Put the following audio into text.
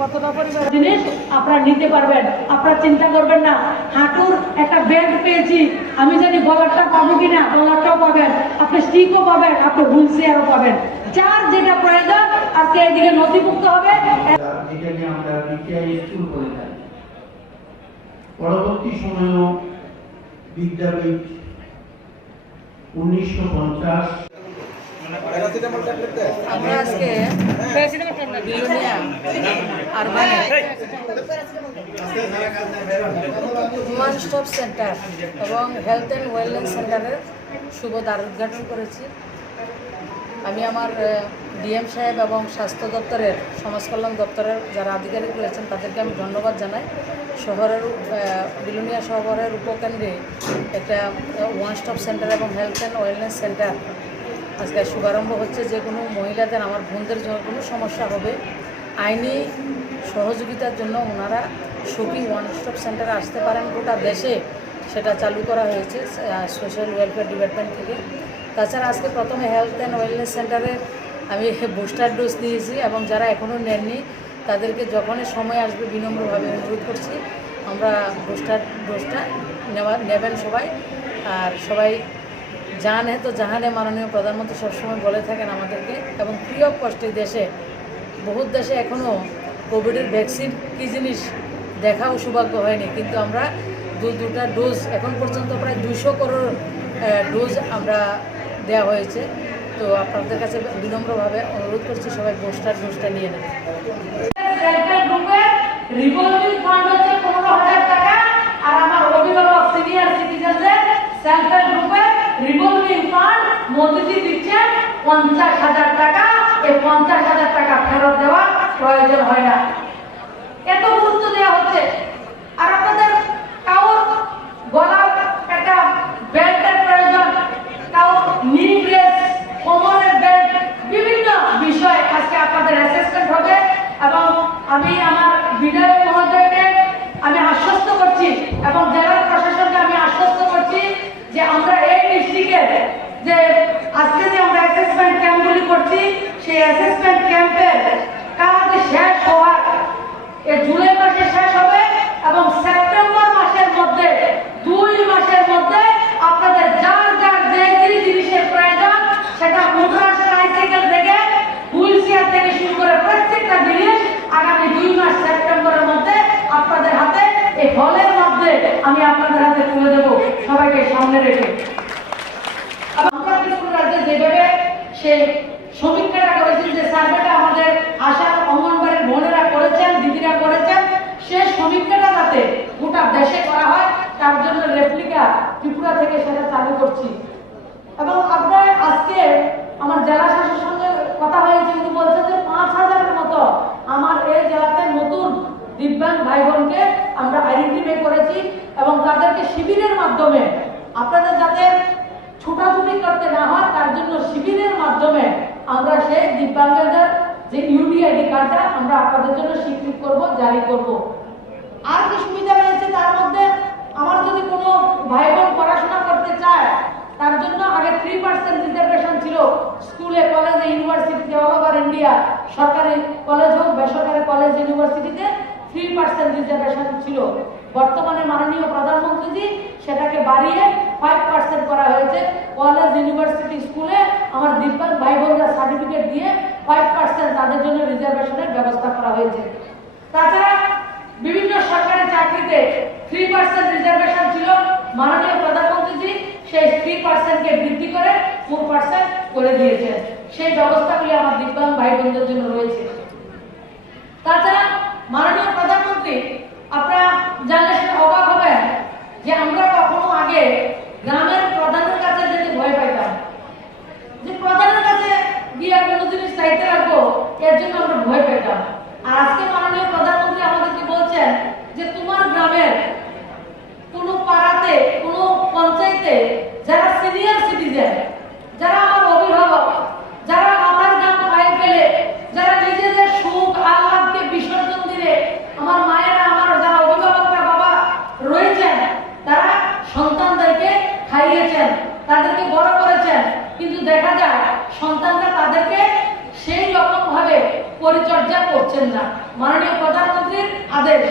কতটা পরিবার জিনিস আপনারা নিতে পারবেন, আপনারা চিন্তা করবেন না। হাঁটুর একটা বেল্ট পেয়েছি, আমি জানি গলারটা পাবো কিনা, গলারটাও পাবেন, আপনি স্টিকও পাবেন, আপনি হুইল চেয়ারও পাবেন। যার যেটা প্রয়োজন আজকে এদিকে নথিভুক্ত হবে। যেটাকে আমরা বিটিআই স্কুল বলে থাকি। পরবর্তী সময়েও বিদ্যাপীঠ 1950 আমরা আজকে বিলোনিয়া আরবানে ওয়ান স্টপ সেন্টার এবং হেলথ অ্যান্ড ওয়েলনেস সেন্টারের শুভ দ্বার উদ্ঘাটন করেছি। আমি আমার ডিএম সাহেব এবং স্বাস্থ্য দপ্তরের সমাজ কল্যাণ দপ্তরের যারা আধিকারিক রয়েছেন তাদেরকে আমি ধন্যবাদ জানাই। শহরের বিলোনিয়া শহরের উপকেন্দ্রে একটা ওয়ান স্টপ সেন্টার এবং হেলথ অ্যান্ড ওয়েলনেস সেন্টার আজকে শুভারম্ভ হচ্ছে। যে কোনো মহিলাদের, আমার বোনদের জন্য কোনো সমস্যা হবে, আইনি সহযোগিতার জন্য ওনারা সুখী ওয়ান স্টপ সেন্টারে আসতে পারেন। গোটা দেশে সেটা চালু করা হয়েছে সোশ্যাল ওয়েলফেয়ার ডিপার্টমেন্ট থেকে। তাছাড়া আজকে প্রথমে হেলথ অ্যান্ড ওয়েলনেস সেন্টারে আমি বুস্টার ডোজ দিয়েছি এবং যারা এখনও নেননি তাদেরকে যখনই সময় আসবে বিনম্রভাবে অনুরোধ করছি আমরা বুস্টার ডোজটা নেবেন সবাই। আর সবাই জানে তো জাহানে, মাননীয় প্রধানমন্ত্রী সবসময় বলে থাকেন আমাদেরকে, এবং ফ্রি অফ কস্টে দেশে বহুত দেশে এখনও কোভিডের ভ্যাকসিন কী জিনিস দেখাও সৌভাগ্য হয়নি, কিন্তু আমরা দুটা ডোজ এখন পর্যন্ত প্রায় 200 করোড় ডোজ আমরা দেওয়া হয়েছে। তো আপনাদের কাছে বিনম্রভাবে অনুরোধ করছি সবাই বুস্টার ডোজটা নিয়ে নেবেন। রিভলভিং ফান্ড হচ্ছে 15,000 টাকা, আর আমার অভিভাবক সিনিয়র সিটিজেনদের সেলফ হেল্প গ্রুপের রিভলভিং ফান্ড মোদিজি দিচ্ছেন 50,000 টাকা। এই 50,000 টাকা ফেরত দেওয়ার প্রয়োজন হয় না, এত গুরুত্ব দেওয়া হচ্ছে। আর আপনাদের কাউর গলার একটা বেল্টের প্রয়োজন, কাউর নি ব্রেস, কোমরের বেল্ট, বিভিন্ন বিষয় আজকে আপনাদের অ্যাসেসমেন্ট হবে। এবং আমি আমার বিধায়ক মহোদয়কে আমি আশ্বস্ত করছি এবং জেলার প্রশাসনকে আমি আশ্বস্ত করছি যে আমরা এই ডিস্ট্রিক্টের যে আজকে যে আমরা অ্যাসেসমেন্ট ক্যাম্পগুলি করছি সেই অ্যাসেসমেন্ট ক্যাম্পের কাজ শেষ হওয়ার জুলাই মাসে শেষ হবে এবং সেপ্টেম্বর মাসের মধ্যে 2 মাসের মধ্যে আপনাদের যার যার যে জিনিসের প্রয়োজন, সেটা মোটর সাইকেল থেকে হুইল চেয়ার থেকে শুরু করে প্রত্যেকটা জিনিস আগামী 2 মাস সেপ্টেম্বরের মধ্যে আপনাদের হাতে এই হলের মধ্যে আমি আপনাদের হাতে তুলে দেব, সবাইকে সামনে রেখে। আমরা কিছু রাজ্যে যেভাবে সে সমীক্ষাটা করেছেন, যে সার্ভেটা আমাদের আশার অঙ্গনবাড়ির বোনেরা করেছেন, দিদিরা করেছেন, সে সমীক্ষাটা যাতে গোটা দেশে করা হয় তার জন্য রেপ্লিকা ত্রিপুরা থেকে সেটা চালু করছি। এবং আপনার আজকে আমার জেলা শাসকের সঙ্গে কথা হয়েছে, উনি বলছেন যে 5,000-এর মতো আমার এই জেলাতে নতুন দিব্যাঙ্গ ভাই বোনকে আমরা আইডেন্টিফাই করেছি এবং তাদেরকে শিবিরের মাধ্যমে আপনাদের যাতে ছুটাছুটি করতে না হয় তার জন্য শিবিরের মাধ্যমে আমরা সেই দিব্যাঙ্গদের যে ইউডিআইডি কার্ডটা আমরা আপনাদের জন্য স্বীকৃত করব, জারি করব। আর কি সুবিধা রয়েছে তার মধ্যে, আমার যদি কোনো ভাই বোন পড়াশোনা করতে চায় তার জন্য আগে 3% রিজার্ভেশন ছিল স্কুলে, কলেজে, ইউনিভার্সিটিতে, অল ওভার ইন্ডিয়া, সরকারি কলেজ হোক বেসরকারি কলেজ ইউনিভার্সিটিতে 3% রিজার্ভেশন ছিল। বর্তমানে মাননীয় প্রধানমন্ত্রীজি সেটাকে বাড়িয়ে 5% করা হয়েছে। কলেজ, ইউনিভার্সিটি, স্কুলে আমার দিব্যাঙ্গ ভাই বোনরা সার্টিফিকেট দিয়ে 5% তাদের জন্য রিজার্ভেশনের ব্যবস্থা করা হয়েছে। তাছাড়া বিভিন্ন সরকারি চাকরিতে 3% রিজার্ভেশন ছিল, মাননীয় প্রধানমন্ত্রীজি সেই 3%কে বৃদ্ধি করে 4% করে দিয়েছে। সেই ব্যবস্থাগুলি আমার দিব্যাঙ্গ ভাই বোনদের জন্য রয়েছে। তাছাড়া মাননীয় প্রধানমন্ত্রী, আপনারা জানলে সেটা অবাক হবেন যে আমরা কখনো আগে গ্রামের প্রধানের কাছে যেতে ভয় পাইতাম, যে প্রধানের কাছে গিয়ে কোনো জিনিস চাইতে রাখবো, এর জন্য আমরা ভয় পেতাম। আর আজকে মাননীয় প্রধানমন্ত্রী আমাদেরকে বলছেন যে তোমার গ্রামের দিচ্ছেন না। মাননীয় প্রধানমন্ত্রীর আদেশ